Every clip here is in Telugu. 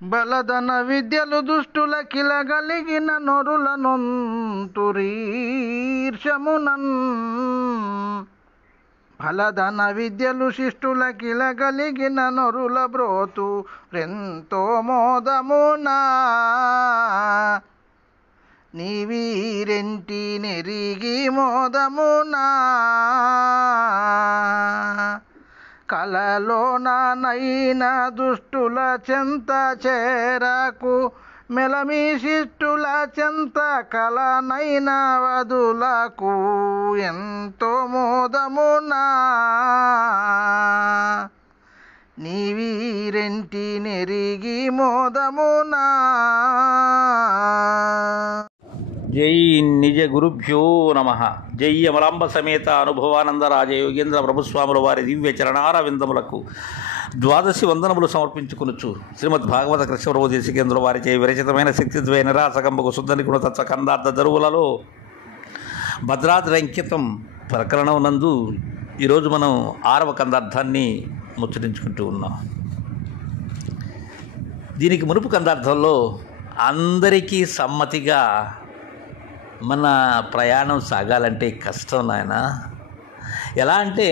బలదన విద్యలు దుష్టుల కిలగలిగిన నొరుల నొంతురీర్షమునన్ బలదన విద్యలు శిష్టుల కిలగలిగిన నొరుల బ్రోతు రెంతో మోదమునా నీవీరెంటి నెరిగి మోదమునా కలలోనైన దుష్టుల చెంత చేరకు మెలమి శిష్టుల చెంత కలనైన వదులకు ఎంతో మోదమునా నీవీరెంటి నెరిగి మోదమునా. జై నిజ గురుభ్యో నమ. జై అమలాంబ సమేత అనుభవానంద రాజయోగేంద్ర ప్రభుస్వాముల వారి దివ్య చరణారవిందములకు ద్వాదశి వందనములు సమర్పించుకొనుచు శ్రీమద్ భాగవత కృష్ణప్రభు దేశికేంద్రుల వారిచే విరచితమైన శక్తిద్వయ నిరాసకంబకు శుద్ధ నిగుణ తత్వ కందార్థ దరువులలో భద్రాద్రంకితం ప్రకరణం నందు ఈరోజు మనం 6వ కందార్థాన్ని ముచ్చటించుకుంటూ ఉన్నాం. దీనికి మునుపు కందార్థంలో అందరికీ సమ్మతిగా మన ప్రయాణం సాగాలంటే కష్టం నాయన. ఎలా అంటే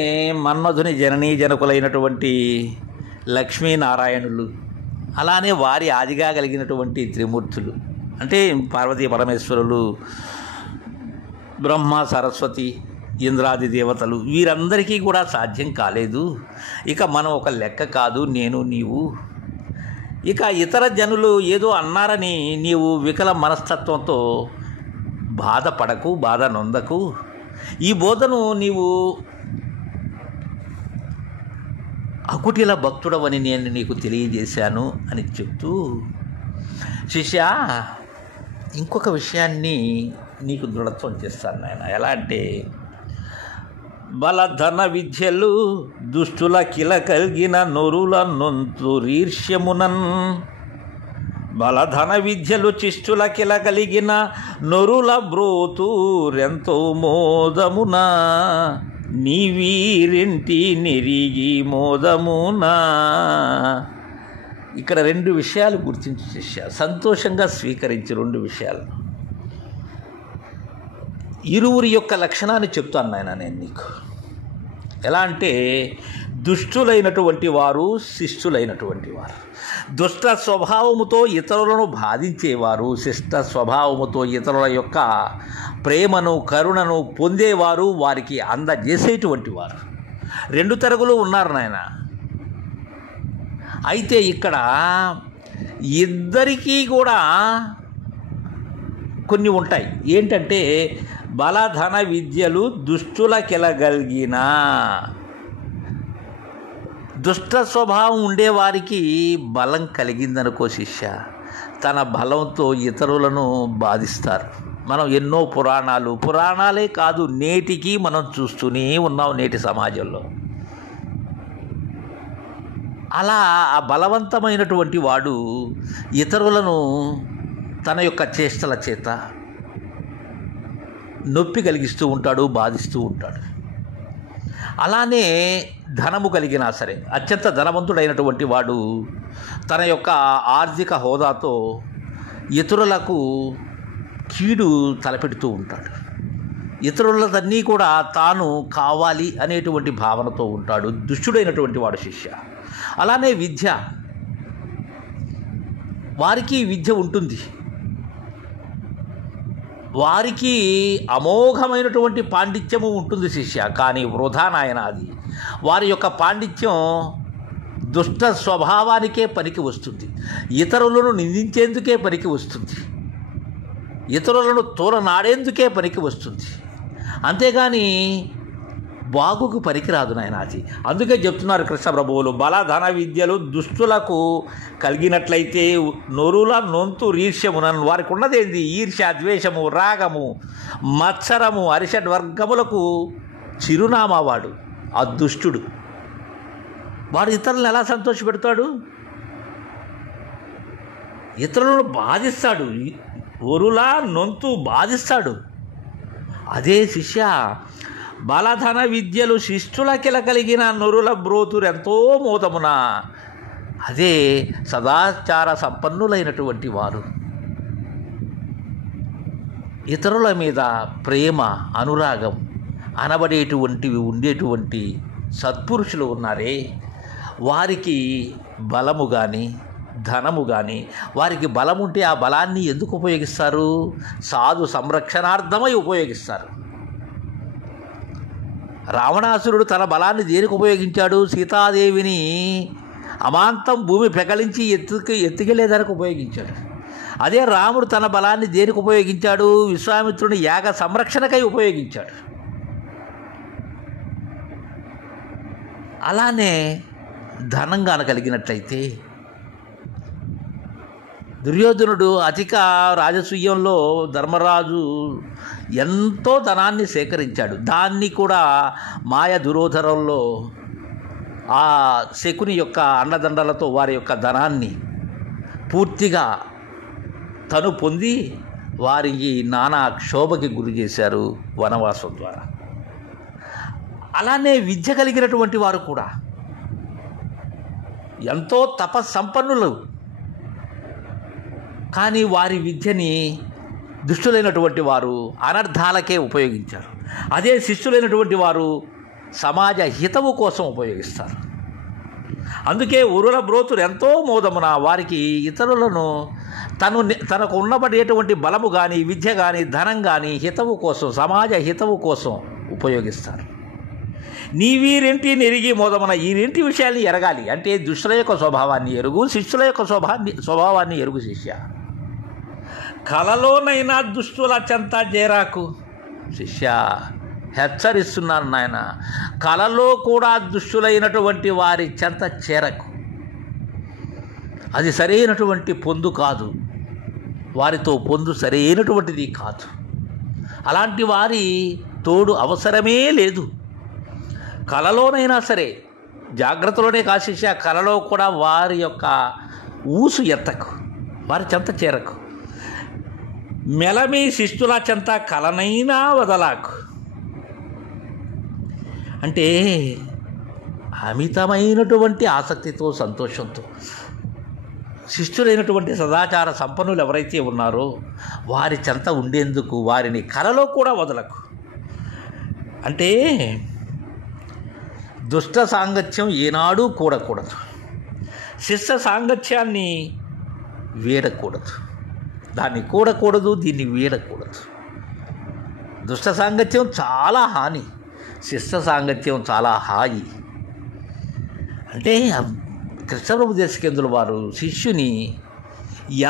మన్మధుని జననీ జనకులైనటువంటి లక్ష్మీనారాయణులు, అలానే వారి ఆదిగా కలిగినటువంటి త్రిమూర్తులు అంటే పార్వతీ పరమేశ్వరులు, బ్రహ్మ సరస్వతి ఇంద్రాది దేవతలు, వీరందరికీ కూడా సాధ్యం కాలేదు. ఇక మనం ఒక లెక్క కాదు, నేను నీవు. ఇక ఇతర జనులు ఏదో అన్నారని నీవు వికల మనస్తత్వంతో బాధపడకు, బాధ నొందకు. ఈ బోధను నీవు అకుటిల భక్తుడవని నేను నీకు తెలియజేశాను అని చెప్తూ, శిష్య ఇంకొక విషయాన్ని నీకు దృఢత్వం చేస్తాను నాయన. ఎలా అంటే బలధన విద్యలు దుష్టుల కిల కలిగిన నొరుల నొంతురీర్ష్యమునన్ బలధన విద్యలు చిష్టుల కిల కలిగిన నొరుల బ్రోతు రెంతో మోదమునా నీవీరింటి నెరిగి మోదమునా. ఇక్కడ 2 విషయాలు గుర్తించి శిష్య సంతోషంగా స్వీకరించి 2 విషయాలు. ఇరువురి యొక్క లక్షణాన్ని చెప్తాను నాయన నేను నీకు. ఎలా అంటే దుష్టులైనటువంటి వారు, శిష్టులైనటువంటి వారు. దుష్ట స్వభావముతో ఇతరులను బాధించేవారు, శిష్ట స్వభావముతో ఇతరుల యొక్క ప్రేమను కరుణను పొందేవారు, వారికి అందజేసేటువంటి వారు. 2 తరగతులు ఉన్నారు నాయన. అయితే ఇక్కడ ఇద్దరికీ కూడా కొన్ని ఉంటాయి. ఏంటంటే బలధన విద్యలు దుష్టులకెలగలిగిన, దుష్ట స్వభావం ఉండేవారికి బలం కలిగిందనుకో శిష్య, తన బలంతో ఇతరులను బాధిస్తారు. మనం ఎన్నో పురాణాలే కాదు నేటికి మనం చూస్తూనే ఉన్నాం నేటి సమాజంలో. అలా ఆ బలవంతమైనటువంటి వాడు ఇతరులను తన యొక్క చేష్టల చేత నొప్పి కలిగిస్తూ ఉంటాడు, బాధిస్తూ ఉంటాడు. అలానే ధనము కలిగినా సరే అత్యంత ధనవంతుడైనటువంటి వాడు తన యొక్క ఆర్థిక హోదాతో ఇతరులకు కీడు తలపెడుతూ ఉంటాడు. ఇతరులదన్నీ కూడా తాను కావాలి అనేటువంటి భావనతో ఉంటాడు, దుష్టుడైనటువంటి వాడు శిష్య. అలానే విద్య, వారికి విద్య ఉంటుంది, వారికి అమోఘమైనటువంటి పాండిత్యము ఉంటుంది శిష్య. కానీ వృధా నాయన అది. వారి యొక్క పాండిత్యం దుష్ట స్వభావానికే పనికి వస్తుంది, ఇతరులను నిందించేందుకే పనికి వస్తుంది, ఇతరులను తోలనాడేందుకే పనికి వస్తుంది. అంతేగాని బాగుకు పనికిరాదు నాయన అది. అందుకే చెప్తున్నారు కృష్ణ ప్రభువులు, బలధన విద్యలు దుష్టులకు కలిగినట్లయితే నొరుల నొంతు ఈర్ష్యమునన్. వారికి ఉన్నదేంది? ఈర్ష్య, ద్వేషము, రాగము, మత్సరము, అరిషడ్వర్గములకు చిరునామా వాడు ఆ దుష్టుడు. వాడు ఇతరులను ఎలా సంతోషపెడతాడు? ఇతరులను బాధిస్తాడు, ఒరులా నొంతు బాధిస్తాడు. అదే శిష్య బలధన విద్యలు శిష్టులకిల కలిగిన నొరుల బ్రోతురెంతో మోదమున. అదే సదాచార సంపన్నులైనటువంటి వారు. ఇతరుల మీద ప్రేమ, అనురాగం అనబడేటువంటివి ఉండేటువంటి సత్పురుషులు ఉన్నారే, వారికి బలము కానీ ధనము కానీ, వారికి బలం ఉంటే ఆ బలాన్ని ఎందుకు ఉపయోగిస్తారు? సాధు సంరక్షణార్థమై ఉపయోగిస్తారు. రావణాసురుడు తన బలాన్ని దేనికి ఉపయోగించాడు? సీతాదేవిని అమాంతం భూమి పెకలించి ఎత్తుకెళ్ళేదానికి ఉపయోగించాడు. అదే రాముడు తన బలాన్ని దేనికి ఉపయోగించాడు? విశ్వామిత్రుని యాగ సంరక్షణకై ఉపయోగించాడు. అలానే ధనంగా కలిగినట్లయితే దుర్యోధనుడు అధిక రాజసూయంలో ధర్మరాజు ఎంతో ధనాన్ని సేకరించాడు. దాన్ని కూడా మాయ దురోధరంలో ఆ శకుని యొక్క అండదండలతో వారి యొక్క ధనాన్ని పూర్తిగా తను పొంది వారికి నానా క్షోభకి గురి చేశారు వనవాసం ద్వారా. అలానే విద్య కలిగినటువంటి వారు కూడా ఎంతో తపస్సంపన్నులు, కానీ వారి విద్యని దుష్టులైనటువంటి వారు అనర్థాలకే ఉపయోగించారు. అదే శిష్యులైనటువంటి వారు సమాజ హితవు కోసం ఉపయోగిస్తారు. అందుకే ఉరుల బ్రోతులు ఎంతో మోదమున వారికి ఇతరులను తనకు ఉన్నబడేటువంటి బలము కానీ, విద్య కానీ, ధనం కానీ హితవు కోసం, సమాజ హితవు కోసం ఉపయోగిస్తారు. నీవీరింటి నెరిగి మోదమున ఈ రెంటి విషయాన్ని ఎరగాలి అంటే దుష్టుల యొక్క స్వభావాన్ని ఎరుగు, శిష్యుల యొక్క స్వభావాన్ని ఎరుగు. శిష్య, కలలోనైనా దుష్టుల చెంత చేరాకు. శిష్య, హెచ్చరిస్తున్నాను నాయన, కలలో కూడా దుష్టులైనటువంటి వారి చెంత చేరకు. అది సరైనటువంటి పొందు కాదు, వారితో పొందు సరైనటువంటిది కాదు. అలాంటి వారి తోడు అవసరమే లేదు. కలలోనైనా సరే జాగ్రత్తలోనే కాదు శిష్య, కలలో కూడా వారి యొక్క ఊసు ఎత్తకు, వారి చెంత చేరకు. మెలమి శిష్యుల చెంత కలనైనా వదలాకు. అంటే అమితమైనటువంటి ఆసక్తితో, సంతోషంతో శిష్యులైనటువంటి సదాచార సంపన్నులు ఎవరైతే ఉన్నారో వారి చెంత ఉండేందుకు వారిని కలలో కూడా వదలకు. అంటే దుష్ట సాంగత్యం ఏనాడూ కూడకూడదు, శిష్య సాంగత్యాన్ని వీడకూడదు, దాన్ని కూడకూడదు, దీన్ని వీడకూడదు. దుష్ట సాంగత్యం చాలా హాని, శిష్య సాంగత్యం చాలా హాయి. అంటే కృష్ణప్రభు దేశికేంద్రుల వారు శిష్యుని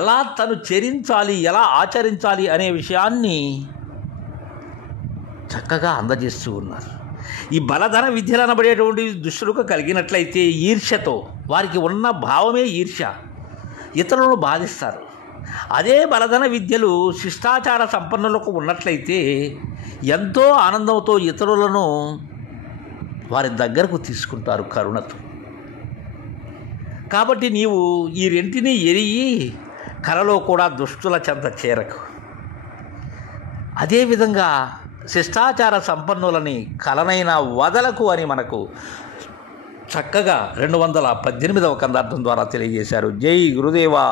ఎలా తను చరించాలి, ఎలా ఆచరించాలి అనే విషయాన్ని చక్కగా అందజేస్తూ ఉన్నారు. ఈ బలధన విద్యలు అనబడేటువంటి దుష్టులకు కలిగినట్లయితే ఈర్ష్యతో, వారికి ఉన్న భావమే ఈర్ష్య, ఇతరులను బాధిస్తారు. అదే బలధన విద్యలు శిష్టాచార సంపన్నులకు ఉన్నట్లయితే ఎంతో ఆనందంతో ఇతరులను వారి దగ్గరకు తీసుకుంటారు కరుణతో. కాబట్టి నీవు ఈ రెంటిని ఎరిగి కలలో కూడా దుష్టుల చెంత చేరకు. అదేవిధంగా శిష్టాచార సంపన్నులని కలనైన వదలకు అని మనకు చక్కగా 218వ కందార్థం ద్వారా తెలియజేశారు. జై గురుదేవా.